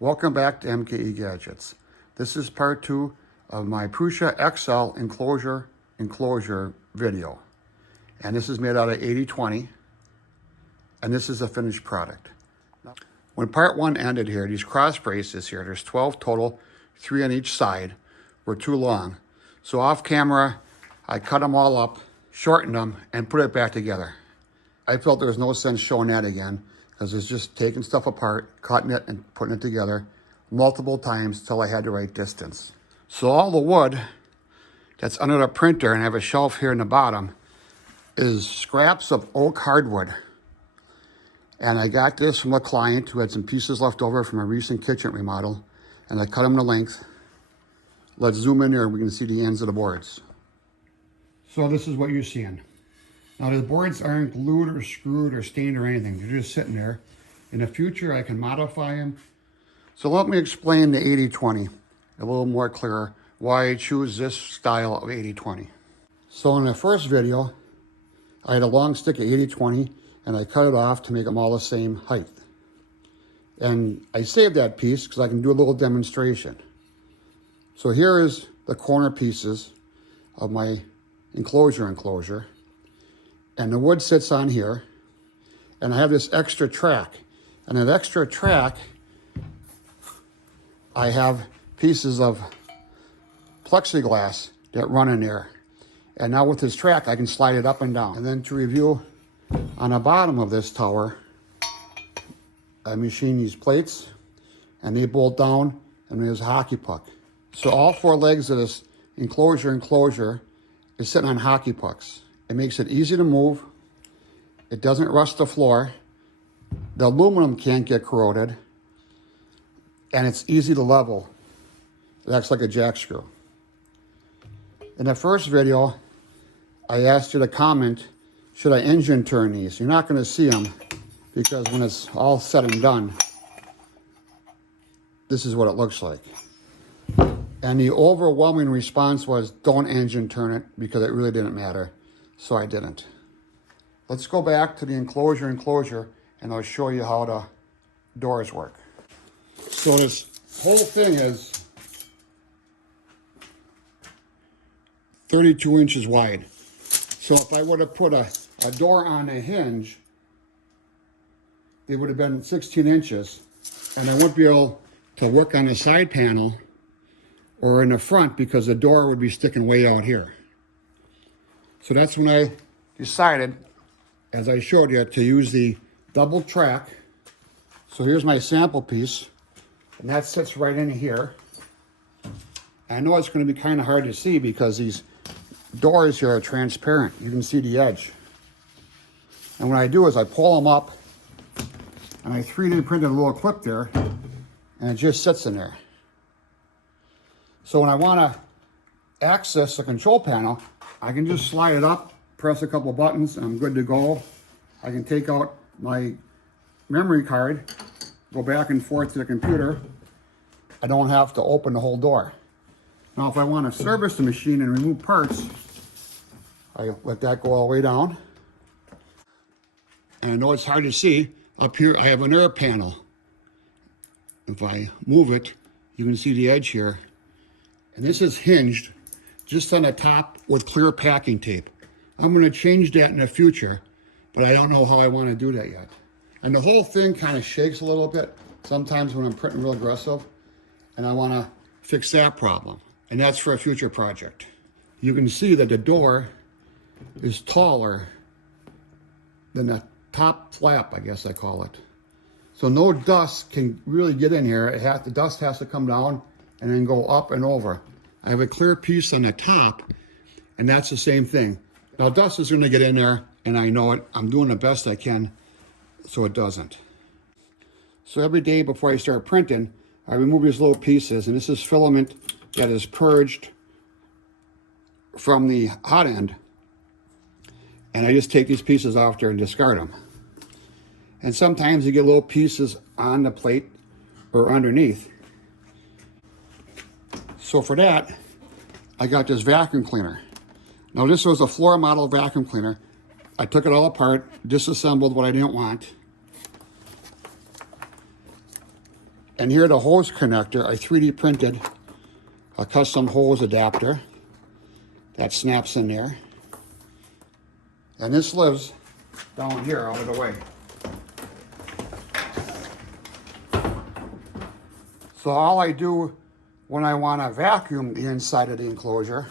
Welcome back to MKE Gadgets. This is part 2 of my Prusa XL Enclosure video. And this is made out of 80/20, and this is a finished product. When part 1 ended here, these cross braces here, there's 12 total, 3 on each side, were too long. So off camera, I cut them all up, shortened them, and put it back together. I felt there was no sense showing that again, because it's just taking stuff apart, cutting it, and putting it together multiple times till I had the right distance. So all the wood that's under the printer, and I have a shelf here in the bottom, is scraps of oak hardwood. And I got this from a client who had some pieces left over from a recent kitchen remodel, and I cut them to length. Let's zoom in here and we can see the ends of the boards. So this is what you're seeing. Now the boards aren't glued or screwed or stained or anything. They're just sitting there. In the future, I can modify them. So let me explain the 80/20 a little more clearer, why I choose this style of 80/20. So in the first video, I had a long stick of 80/20 and I cut it off to make them all the same height. And I saved that piece because I can do a little demonstration. So here is the corner pieces of my enclosure. And the wood sits on here, and I have this extra track. And that extra track, I have pieces of plexiglass that run in there. And now with this track, I can slide it up and down. And then to review, on the bottom of this tower, I machine these plates, and they bolt down, and there's a hockey puck. So all 4 legs of this enclosure is sitting on hockey pucks. It makes it easy to move. It doesn't rust the floor. The aluminum can't get corroded. And it's easy to level. It acts like a jack screw. In the first video, I asked you to comment, should I engine turn these? You're not going to see them because when it's all said and done, this is what it looks like. And the overwhelming response was, don't engine turn it, because it really didn't matter. So I didn't. Let's go back to the enclosure, and I'll show you how the doors work. So this whole thing is 32 inches wide. So if I would have put a door on a hinge, it would have been 16 inches, and I wouldn't be able to work on the side panel or in the front because the door would be sticking way out here. So that's when I decided, as I showed you, to use the double track. So here's my sample piece, and that sits right in here. I know it's going to be kind of hard to see because these doors here are transparent. You can see the edge. And what I do is I pull them up, and I 3D printed a little clip there, and it just sits in there. So when I want to access the control panel, I can just slide it up, press a couple buttons, and I'm good to go. I can take out my memory card, go back and forth to the computer. I don't have to open the whole door. Now, if I want to service the machine and remove parts, I let that go all the way down. And I know it's hard to see. Up here, I have an air panel. If I move it, you can see the edge here. And this is hinged just on the top with clear packing tape. I'm going to change that in the future, but I don't know how I want to do that yet. And the whole thing kind of shakes a little bit sometimes when I'm printing real aggressive, and I want to fix that problem. And that's for a future project. You can see that the door is taller than the top flap, I guess I call it. So no dust can really get in here. The dust has to come down and then go up and over. I have a clear piece on the top, and that's the same thing. Now dust is going to get in there, and I know it. I'm doing the best I can so it doesn't. So every day before I start printing, I remove these little pieces, and this is filament that is purged from the hot end. And I just take these pieces off there and discard them. And sometimes you get little pieces on the plate or underneath. So for that, I got this vacuum cleaner. Now this was a floor model vacuum cleaner. I took it all apart, disassembled what I didn't want, And here the hose connector, I 3D printed a custom hose adapter that snaps in there. And this lives down here out of the way. So all I do when I want to vacuum the inside of the enclosure,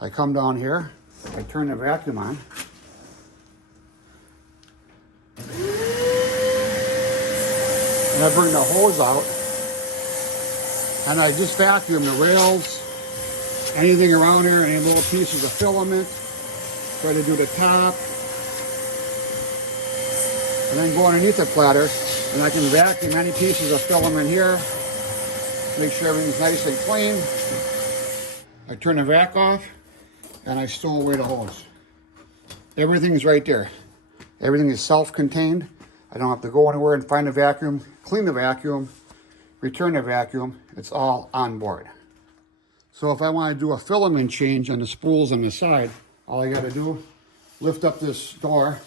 I come down here, I turn the vacuum on, and I bring the hose out, and I just vacuum the rails, anything around here, any little pieces of filament, try to do the top, and then go underneath the platter, and I can vacuum any pieces of filament here, make sure everything's nice and clean. I turn the vac off, and I stow away the hose. Everything's right there. Everything is self-contained. I don't have to go anywhere and find a vacuum, clean the vacuum, return the vacuum. It's all on board. So if I want to do a filament change on the spools on the side, all I got to do, lift up this door.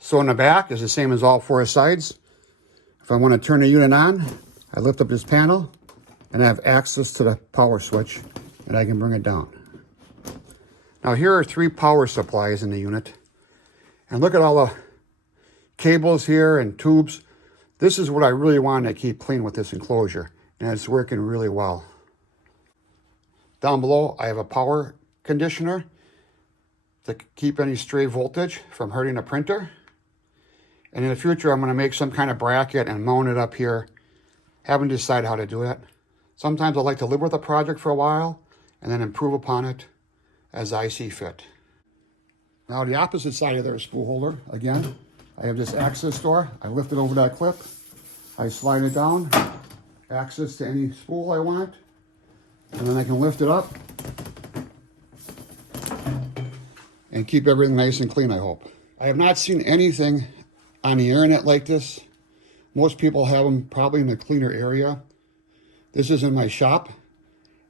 So in the back is the same as all four sides. If I want to turn the unit on, I lift up this panel and I have access to the power switch and I can bring it down. Now here are 3 power supplies in the unit. And look at all the cables here and tubes. This is what I really want to keep clean with this enclosure, and it's working really well. Down below, I have a power conditioner to keep any stray voltage from hurting the printer. And in the future, I'm going to make some kind of bracket and mount it up here. Haven't decided how to do it. Sometimes I like to live with a project for a while and then improve upon it as I see fit. Now the opposite side of their spool holder, again, I have this access door. I lift it over that clip. I slide it down, access to any spool I want, and then I can lift it up and keep everything nice and clean, I hope. I have not seen anything on the internet like this. Most people have them probably in a cleaner area. This is in my shop,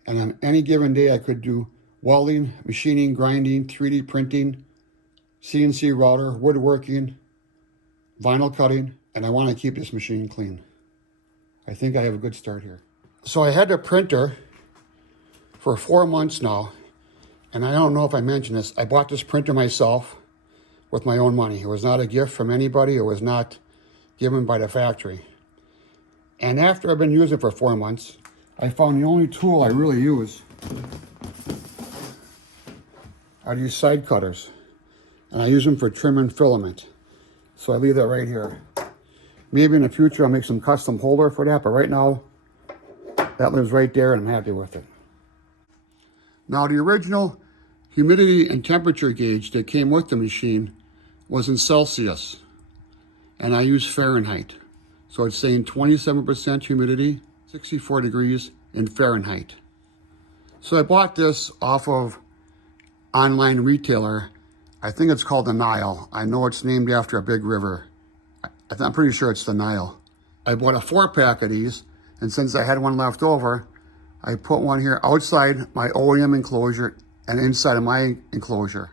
and on any given day I could do welding, machining, grinding, 3D printing, CNC router, woodworking, vinyl cutting, and I want to keep this machine clean. I think I have a good start here. So I had the printer for 4 months now, and I don't know if I mentioned this, I bought this printer myself with my own money. It was not a gift from anybody. It was not given by the factory. And after I've been using it for 4 months, I found the only tool I really use are these side cutters. And I use them for trimming filament. So I leave that right here. Maybe in the future I'll make some custom holder for that, but right now that lives right there and I'm happy with it. Now the original humidity and temperature gauge that came with the machine was in Celsius, and I use Fahrenheit. So it's saying 27% humidity, 64 degrees in Fahrenheit. So I bought this off of online retailer. I think it's called the Nile. I know it's named after a big river. I'm pretty sure it's the Nile. I bought a 4-pack of these, and since I had one left over, I put one here outside my OEM enclosure and inside of my enclosure.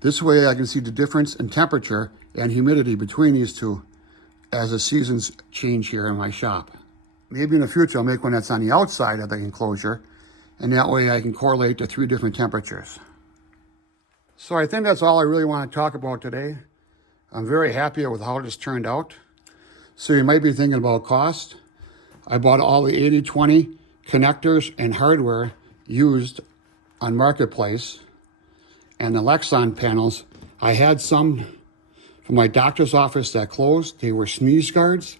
This way I can see the difference in temperature and humidity between these two as the seasons change here in my shop. Maybe in the future I'll make one that's on the outside of the enclosure, and that way I can correlate the 3 different temperatures. So I think that's all I really want to talk about today. I'm very happy with how this turned out. So you might be thinking about cost. I bought all the 80/20 connectors and hardware used on Marketplace. And the Lexan panels, I had some from my doctor's office that closed. They were sneeze guards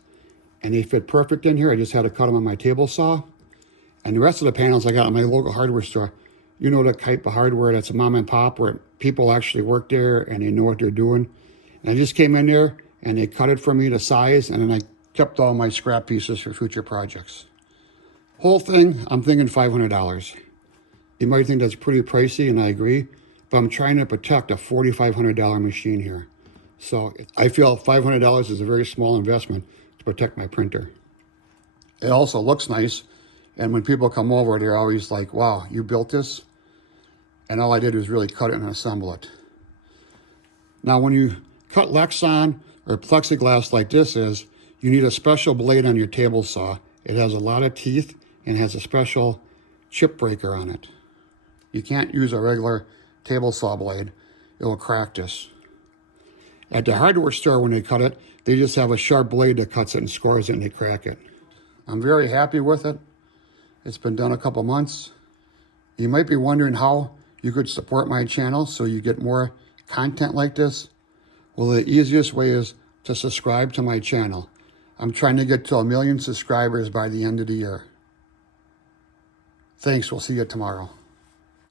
and they fit perfect in here. I just had to cut them on my table saw. And the rest of the panels I got at my local hardware store. You know, the type of hardware that's a mom and pop where people actually work there and they know what they're doing. And I just came in there and they cut it for me to size, and then I kept all my scrap pieces for future projects. Whole thing, I'm thinking $500. You might think that's pretty pricey, and I agree, but I'm trying to protect a $4,500 machine here. So I feel $500 is a very small investment to protect my printer. It also looks nice, and when people come over, they're always like, wow, you built this? And all I did was really cut it and assemble it. Now, when you cut Lexan or plexiglass like this is, you need a special blade on your table saw, It has a lot of teeth and has a special chip breaker on it. You can't use a regular table saw blade. It'll crack this. At the hardware store, when they cut it, they just have a sharp blade that cuts it and scores it and they crack it. I'm very happy with it. It's been done a couple months. You might be wondering how you could support my channel so you get more content like this. Well, the easiest way is to subscribe to my channel. I'm trying to get to 1 million subscribers by the end of the year. Thanks, we'll see you tomorrow.